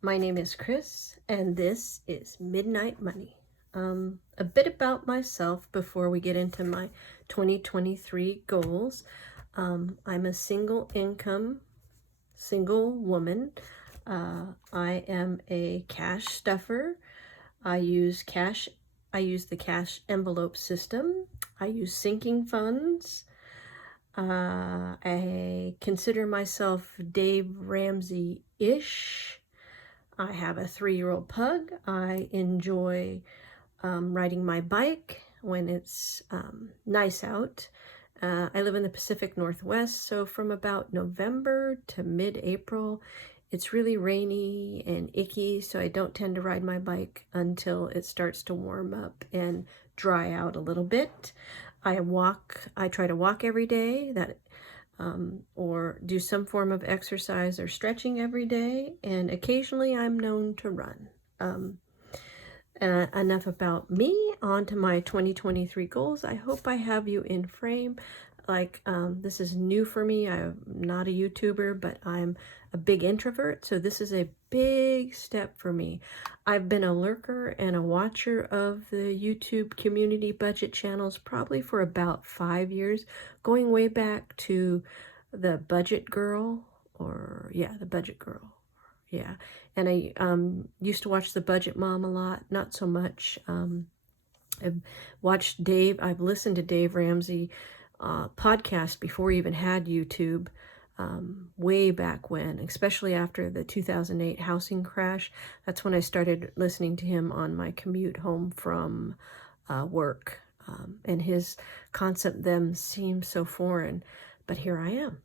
My name is Chris, and this is Midnight Money. A bit about myself before we get into my 2023 goals. I'm a single income, single woman. I am a cash stuffer. I use the cash envelope system. I use sinking funds. I consider myself Dave Ramsey-ish. I have a 3-year-old pug. I enjoy riding my bike when it's nice out. I live in the Pacific Northwest, so from about November to mid-April, it's really rainy and icky, so I don't tend to ride my bike until it starts to warm up and dry out a little bit. I try to walk every day, or do some form of exercise or stretching every day, and occasionally I'm known to run. Enough about me. On to my 2023 goals. I hope I have you in frame. This is new for me. I'm not a YouTuber, but I'm a big introvert, so this is a big step for me. I've been a lurker and a watcher of the YouTube community budget channels probably for about 5 years, going way back to the Budget Girl, the Budget Girl. Yeah, and I used to watch the Budget Mom a lot, not so much. I've listened to Dave Ramsey podcast before he even had YouTube, way back when, especially after the 2008 housing crash. That's when I started listening to him on my commute home from work, and his concept then seemed so foreign, but here I am.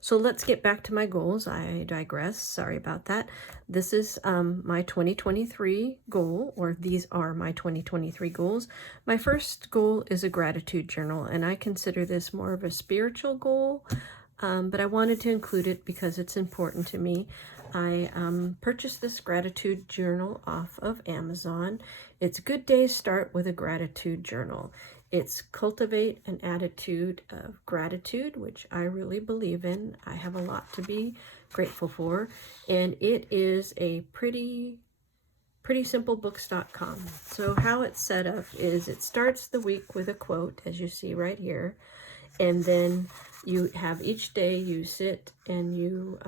So let's get back to my goals. I digress. Sorry about that. This is my 2023 goal, or these are my 2023 goals. My first goal is a gratitude journal, and I consider this more of a spiritual goal, but I wanted to include it because it's important to me. I purchased this gratitude journal off of Amazon. It's Good Days Start with a Gratitude Journal. It's cultivate an attitude of gratitude, which I really believe in. I have a lot to be grateful for. And it is a pretty simplebooks.com. So how it's set up is it starts the week with a quote, as you see right here. And then you have each day you sit and you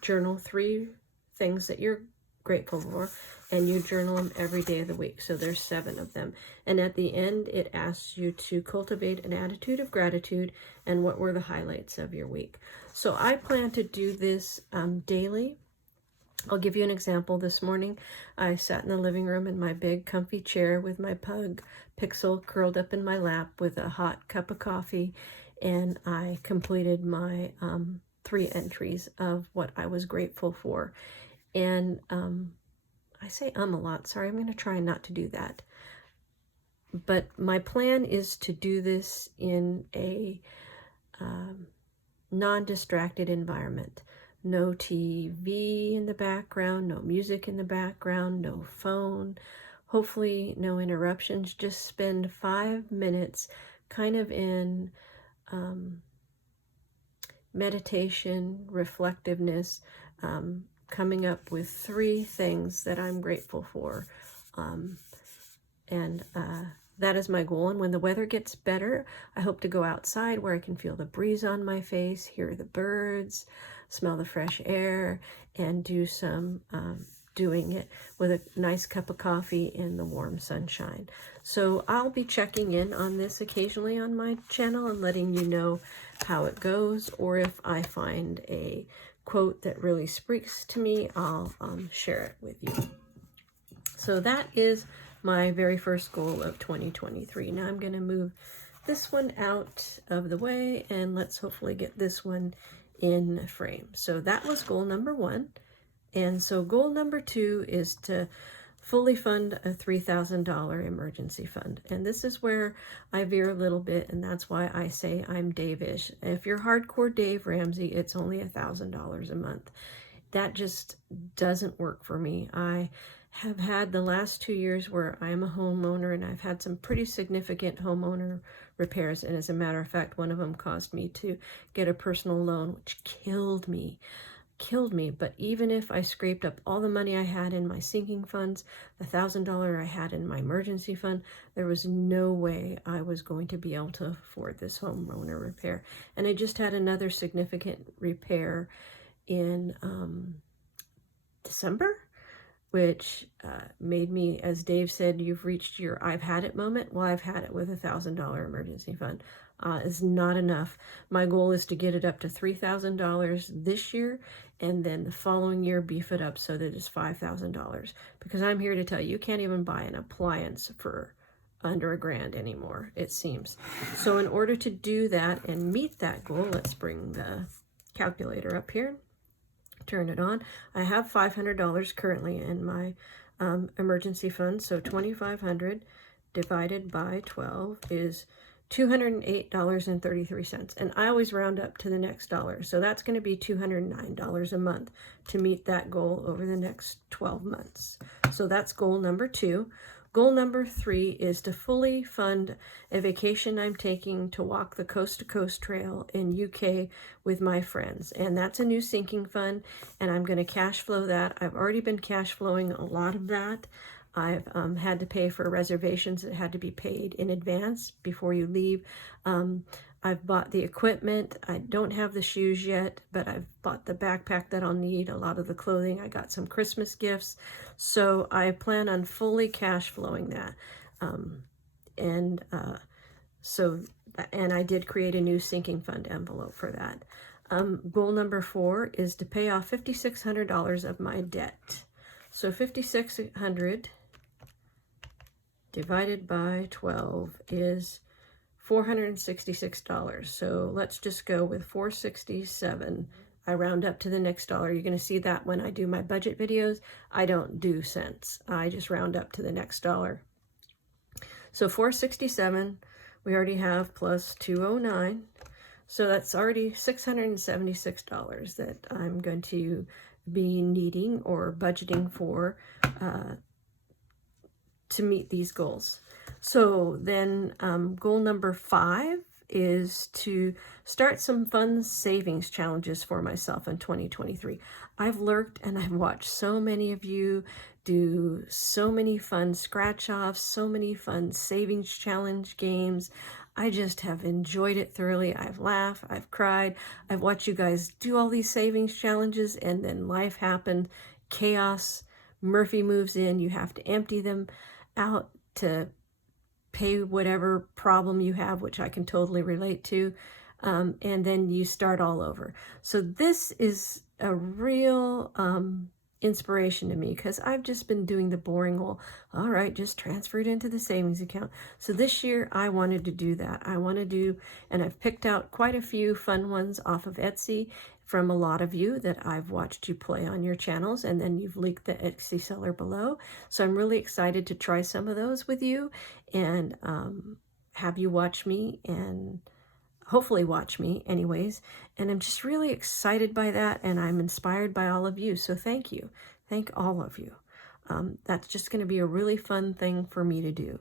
journal 3 things that you're grateful for, and you journal them every day of the week. So there's 7 of them. And at the end, it asks you to cultivate an attitude of gratitude and what were the highlights of your week. So I plan to do this daily. I'll give you an example. This morning, I sat in the living room in my big comfy chair with my pug, Pixel, curled up in my lap with a hot cup of coffee, and I completed my 3 entries of what I was grateful for. And I say a lot. Sorry, I'm going to try not to do that. But my plan is to do this in a non-distracted environment. No TV in the background, no music in the background, no phone, hopefully no interruptions. Just spend 5 minutes kind of in meditation, reflectiveness, coming up with 3 things that I'm grateful for. That is my goal. And when the weather gets better, I hope to go outside where I can feel the breeze on my face, hear the birds, smell the fresh air, and do some doing it with a nice cup of coffee in the warm sunshine. So I'll be checking in on this occasionally on my channel and letting you know how it goes, or if I find a quote that really speaks to me, I'll share it with you. So that is my very first goal of 2023. Now I'm going to move this one out of the way, and let's hopefully get this one in frame. So that was goal number 1. And so goal number 2 is to fully fund a $3,000 emergency fund. And this is where I veer a little bit, and that's why I say I'm Dave-ish. If you're hardcore Dave Ramsey, it's only $1,000 a month. That just doesn't work for me. I have had the last 2 years where I'm a homeowner, and I've had some pretty significant homeowner repairs. And as a matter of fact, one of them caused me to get a personal loan, which killed me. killed me. But even if I scraped up all the money I had in my sinking funds, the $1,000 I had in my emergency fund, there was no way I was going to be able to afford this homeowner repair. And I just had another significant repair in December, which made me, as Dave said, you've reached your I've had it moment. Well, I've had it with a $1,000 emergency fund. Is not enough. My goal is to get it up to $3,000 this year, and then the following year beef it up so that it's $5,000. Because I'm here to tell you, you can't even buy an appliance for under $1,000 anymore, it seems. So in order to do that and meet that goal, let's bring the calculator up here. Turn it on. I have $500 currently in my emergency fund, so $2,500 divided by 12 is $208.33, and I always round up to the next dollar, so that's going to be $209 a month to meet that goal over the next 12 months. So that's goal number 2. Goal number 3 is to fully fund a vacation I'm taking to walk the Coast to Coast Trail in UK with my friends. And that's a new sinking fund, and I'm going to cash flow that. I've already been cash flowing a lot of that. I've had to pay for reservations that had to be paid in advance before you leave. I've bought the equipment. I don't have the shoes yet, but I've bought the backpack that I'll need, a lot of the clothing. I got some Christmas gifts. So I plan on fully cash flowing that. And I did create a new sinking fund envelope for that. Goal number 4 is to pay off $5,600 of my debt. So $5,600 divided by 12 is $466. So let's just go with 467. I round up to the next dollar. You're going to see that when I do my budget videos. I don't do cents. I just round up to the next dollar. So 467 we already have plus 209. So that's already $676 that I'm going to be needing or budgeting for to meet these goals. So then goal number 5 is to start some fun savings challenges for myself in 2023. I've lurked and I've watched so many of you do so many fun scratch-offs, so many fun savings challenge games. I just have enjoyed it thoroughly. I've laughed, I've cried, I've watched you guys do all these savings challenges, and then life happened, chaos, Murphy moves in, you have to empty them out to pay whatever problem you have, which I can totally relate to, and then you start all over. So this is a real inspiration to me, because I've just been doing the boring, well, all right, just transfer it into the savings account. So this year I wanted to do that. I want to do, and I've picked out quite a few fun ones off of Etsy from a lot of you that I've watched you play on your channels, and then you've linked the Etsy seller below. So I'm really excited to try some of those with you and have you watch me, and hopefully watch me anyways. And I'm just really excited by that, and I'm inspired by all of you. So thank you. Thank all of you. That's just going to be a really fun thing for me to do.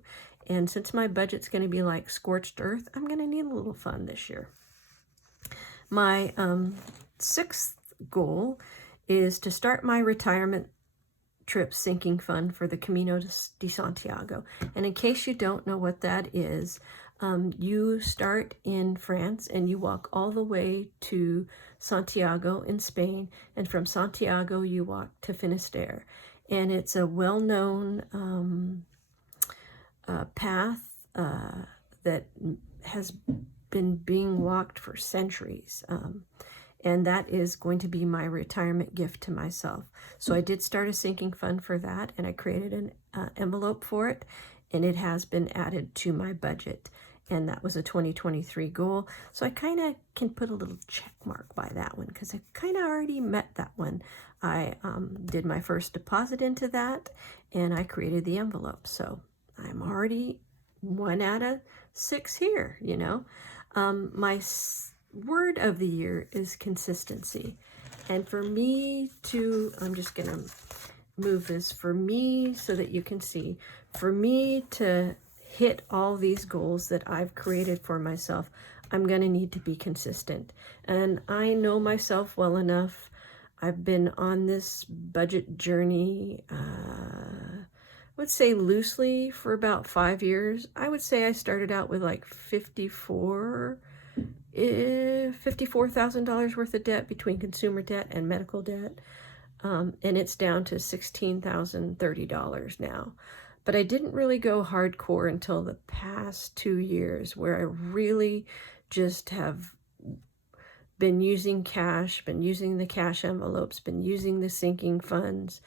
And since my budget's going to be like scorched earth, I'm going to need a little fun this year. My 6th goal is to start my retirement trip sinking fund for the Camino de Santiago. And in case you don't know what that is, you start in France and you walk all the way to Santiago in Spain, and from Santiago you walk to Finisterre. And it's a well-known path that has been being walked for centuries. And that is going to be my retirement gift to myself. So I did start a sinking fund for that, and I created an envelope for it, and it has been added to my budget. And that was a 2023 goal. So I kind of can put a little check mark by that one, because I kind of already met that one. I did my first deposit into that, and I created the envelope. So I'm already 1 out of 6 here, you know. My word of the year is consistency. And for me to, I'm just going to move this for me so that you can see, for me to hit all these goals that I've created for myself, I'm going to need to be consistent. And I know myself well enough. I've been on this budget journey, I would say loosely for about 5 years. I would say I started out with like $54,000 worth of debt between consumer debt and medical debt. And it's down to $16,030 now. But I didn't really go hardcore until the past 2 years, where I really just have been using cash, been using the cash envelopes, been using the sinking funds.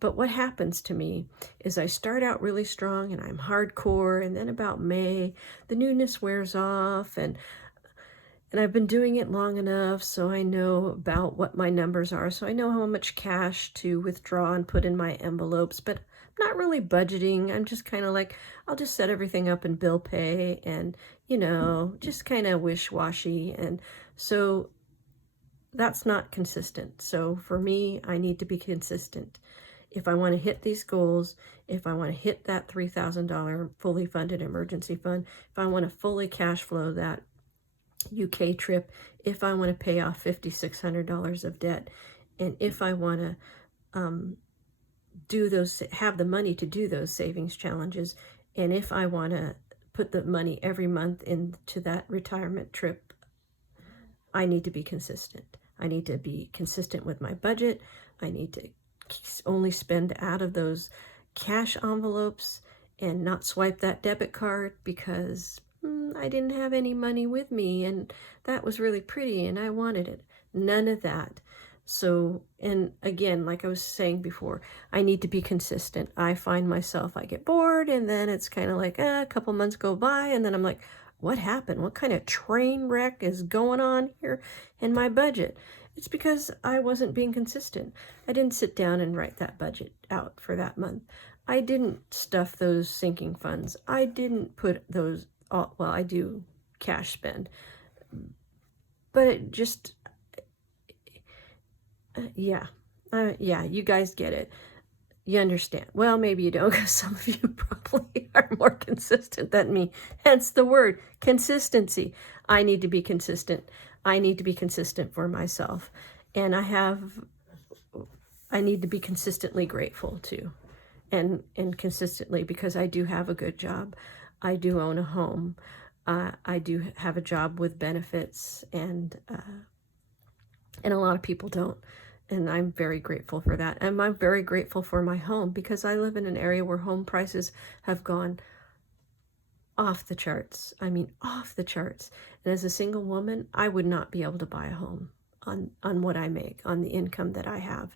But what happens to me is I start out really strong and I'm hardcore, and then about May, the newness wears off, and I've been doing it long enough so I know about what my numbers are. So I know how much cash to withdraw and put in my envelopes, but I'm not really budgeting. I'm just kind of like, I'll just set everything up in bill pay and, just kind of wish-washy. And so that's not consistent. So for me, I need to be consistent. If I want to hit these goals, if I want to hit that $3,000 fully funded emergency fund, if I want to fully cash flow that UK trip, if I want to pay off $5,600 of debt, and if I want to have the money to do those savings challenges, and if I want to put the money every month into that retirement trip, I need to be consistent. I need to be consistent with my budget. I need to only spend out of those cash envelopes and not swipe that debit card because I didn't have any money with me, and that was really pretty and I wanted it. None of that. So, and again, like I was saying before, I need to be consistent. I find myself, I get bored, and then it's kind of like a couple months go by, and then I'm like, what happened? What kind of train wreck is going on here in my budget? It's because I wasn't being consistent. I didn't sit down and write that budget out for that month. I didn't stuff those sinking funds. I didn't put those, well, I do cash spend, but it just, yeah, you guys get it. You understand. Well, maybe you don't, because some of you probably are more consistent than me. Hence the word consistency. I need to be consistent. I need to be consistent for myself. And I need to be consistently grateful too. And consistently, because I do have a good job. I do own a home. I do have a job with benefits, and a lot of people don't. And I'm very grateful for that. And I'm very grateful for my home, because I live in an area where home prices have gone off the charts. I mean, off the charts. And as a single woman, I would not be able to buy a home on what I make, on the income that I have.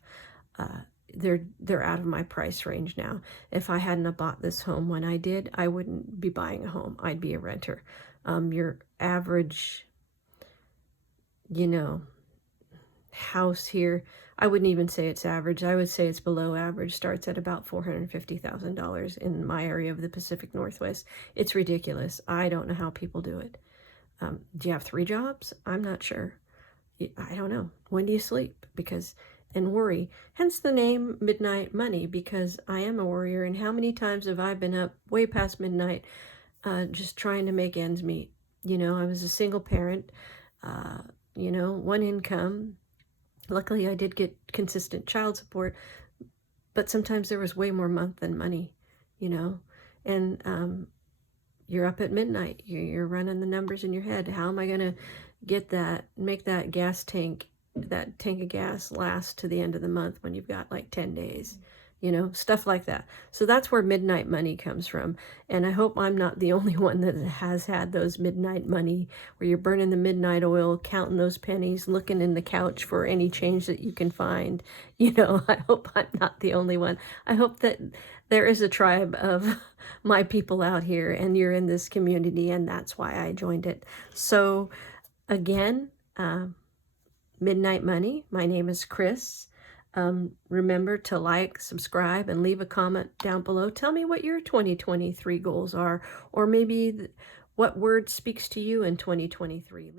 They're out of my price range now. If I hadn't have bought this home when I did, I wouldn't be buying a home. I'd be a renter. Your average, house here, I wouldn't even say it's average. I would say it's below average. Starts at about $450,000 in my area of the Pacific Northwest. It's ridiculous. I don't know how people do it. Do you have 3 jobs? I'm not sure. I don't know. When do you sleep? And worry. Hence the name Midnight Money, because I am a worrier. And how many times have I been up way past midnight just trying to make ends meet? I was a single parent, one income. Luckily, I did get consistent child support, but sometimes there was way more month than money, and you're up at midnight. You're running the numbers in your head. How am I going to make that tank of gas last to the end of the month when you've got like 10 days? Stuff like that. So that's where midnight money comes from. And I hope I'm not the only one that has had those midnight money, where you're burning the midnight oil, counting those pennies, looking in the couch for any change that you can find. I hope I'm not the only one. I hope that there is a tribe of my people out here, and you're in this community, and that's why I joined it. So again, Midnight Money. My name is Chris. Remember to like, subscribe, and leave a comment down below. Tell me what your 2023 goals are, or maybe what word speaks to you in 2023.